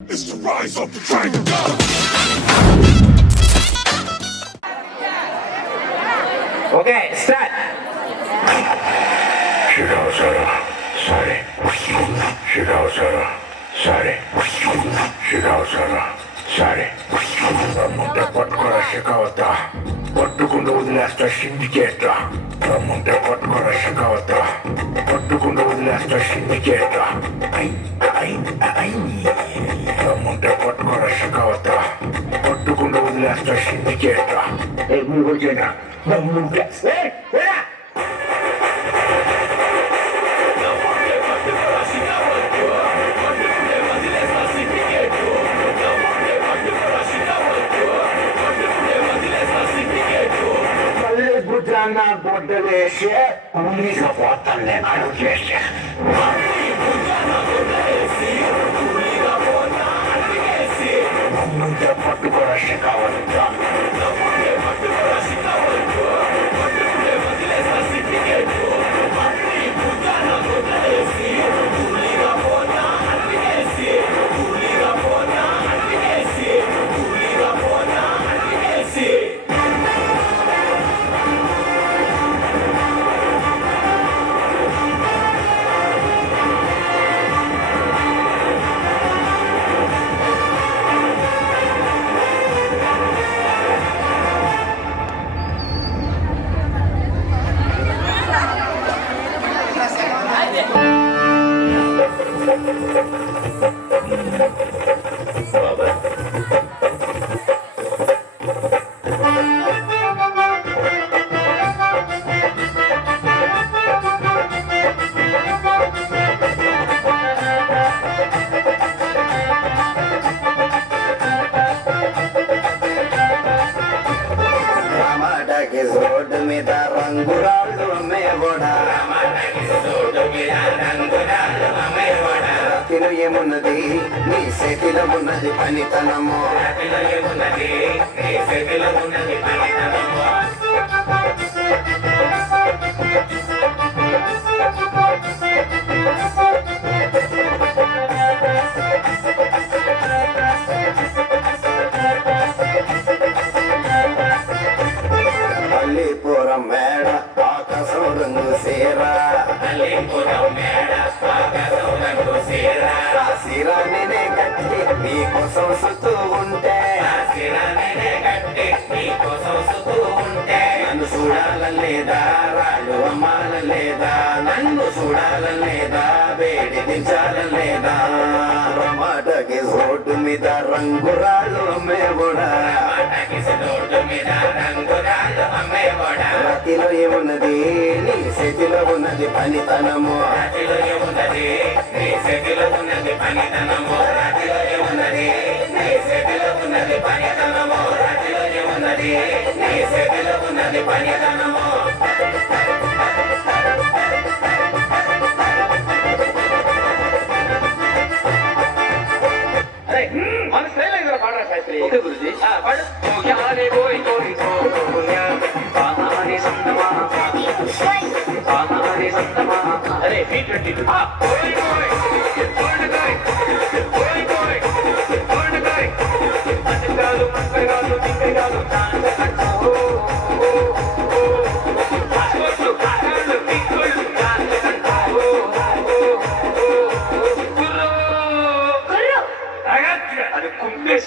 It's the rise of the dragon. Okay, start. Shiraosara, Sare. Shiraosara, Sare. Shiraosara, Sare. Ramunde patkora shikawata. Pattukunda udilasta syndicate. Ramunde patkora shikawata. Pattukunda udilasta syndicate. Ai. Ramunde patkora shikawata. Pattukunda udilasta syndicate. Mugojena. Ramunde. Hey! Budana Bodalese, only the bottom leg, I don't guess it. The particular Chicago. Road మీద రంగురాళ్ళు అమ్మేవాడా రాతిలో ఏమున్నది నీ చేతిలో ఉన్నది పనితనము అల్లిపురం మేడ ఆకాశం రంగు సేరా శిరానే కట్టి నీకోసం సుతూ ఉంటే నన్ను చూడాలలేదా రాళ్ళు అమ్మాలలేదా నన్ను చూడాలలేదా వేడి దించాలలేదా మాటకి రోడ్డు మీద రంగురాళ్ళు అమ్మేవాడా రాతిలో ఏమున్నది నీ చేతిలో ఉన్నది పనితనము మన స్టైల్ ఇద్దరు పాడరా శాస్త్రి ఓకే గురుజీ పాడు ముఖ్యాలే పోయి కోరి అరే P22 అది కుంపేశ